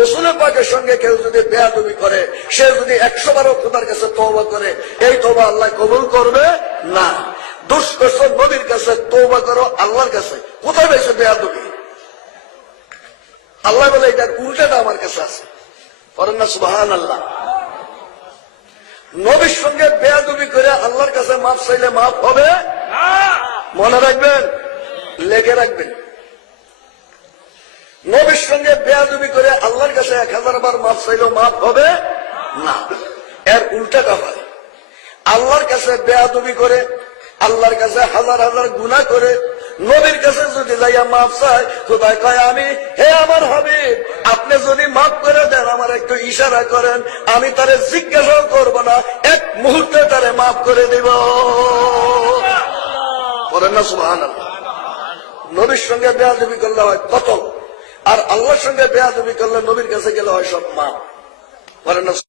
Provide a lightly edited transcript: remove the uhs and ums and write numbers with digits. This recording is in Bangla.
রসুল পাকের সঙ্গে কেউ যদি বেয়াদবি করে, সে যদি 100 বারও খোদার কাছে তওবা করে, এই তওবা আল্লাহ কবুল করবে না। দোষ করছো নবীর কাছে, তওবা করো আল্লাহর কাছে। কোথায় পেয়েছে বেয়াদবি? আল্লাহ বলে এটার উল্টাটা আমার কাছে আছে। বলেন না সুবহানাল্লাহ। নবীর সঙ্গে বেয়াদবি করে আল্লাহর কাছে মাফ চাইলে মাফ হবে না। মনে রাখবেন, লেগে রাখবেন। নবীর সঙ্গে বেয়াদবি করে আল্লাহর কাছে 1000 বার মাফ চাইলেও মাফ হবে না। এর উল্টাটা হয়। আল্লাহর কাছে বেয়াদবি করে, আল্লাহর কাছে 1000 গুনাহ করে নবীর কাছে যদি যাইয়া মাফ চায়, খোদাই কয় আমি, হে আমার হাবিব, আপনি যদি মাফ করে দেন, আমার একটু ইশারা করেন, আমি তারে জিজ্ঞাসাও করবো না, এক মুহূর্তে তারে মাফ করে দিব। বলেন না সুবহানাল্লাহ। নবীর সঙ্গে বেয়াদবি করলে হয় কতল, আর আল্লাহর সঙ্গে বেয়াদবি করলে নবীর কাছে গেলে হয় সব মাফ। বলেন না।